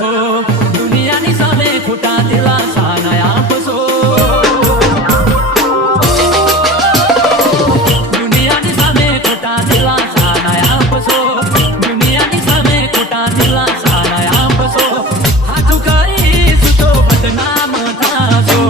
हो दुनियानी सामे खोटा दिलासा नया आपसो दुनियानी सामे खोटा दिलासा नया आपसो दुनियानी सामे खोटा दिलासा नया आपसो हाथू करी सुतो बदनाम थासो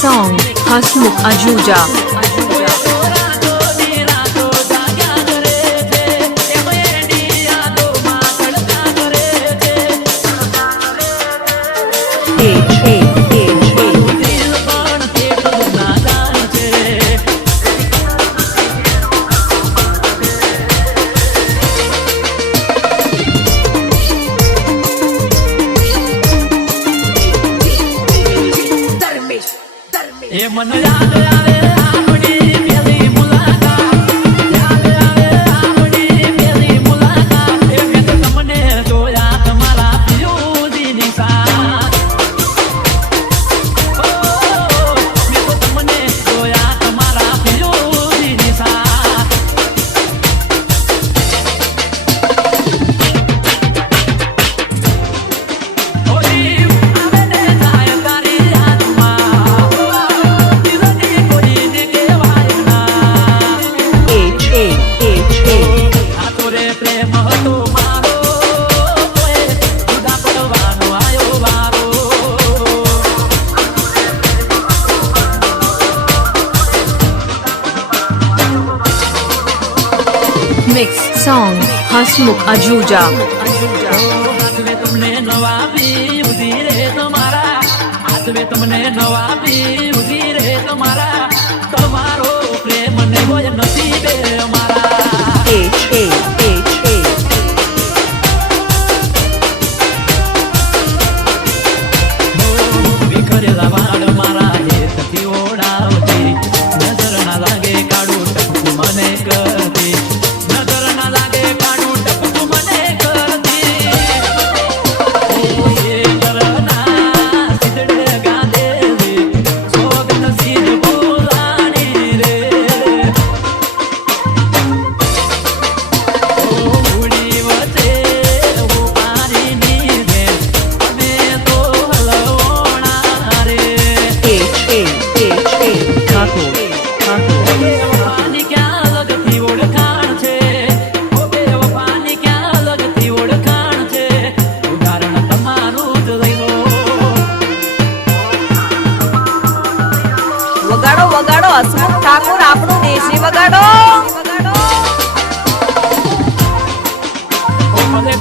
Song Hasmukh Ajuja. ये मन याद आवे आपनी पहली मुलाकात याद आवे आपनी पहली मुलाकात ए मैं तो तुमने जोया तुम्हारा फ्यूजी साथ ओ मैं तो तुमने जोया तुम्हारा फ्यूजी साथ ओ जीव आवे ने जाए तारी याद मा Mix Song Hasmukh Ajuja. हाथ में तुमने नवाबी उदी रे तुम्हारा हाथ में तुमने नवाबी उदी रे तुम्हारा तुम्हारो प्रेम ने वो नसीबे हमारा विखरेला वाड मारा हेतથી ઓડાવતી નજર ના લાગે કાઢું ટપકું મને કરતી નજર ના લાગે કાઢું ટપકું મને કરતી એ કરના સિદડે ગાંધેલી સોગન સીધ બોલાણી રે ઉડી વચ્ચે ઉપારી નીચે અમે તો હલવણા રે પાણી ક્યાં લગતી ઓળખાણ છે ઓ બેવફાની ક્યાં લગતી ઓળખાણ છે ઉદાહરણ તમારું જ લઈ લો વગાડો વગાડો હસમુખ ઠાકોર આપણું દેશી વગાડો ઓ ભલે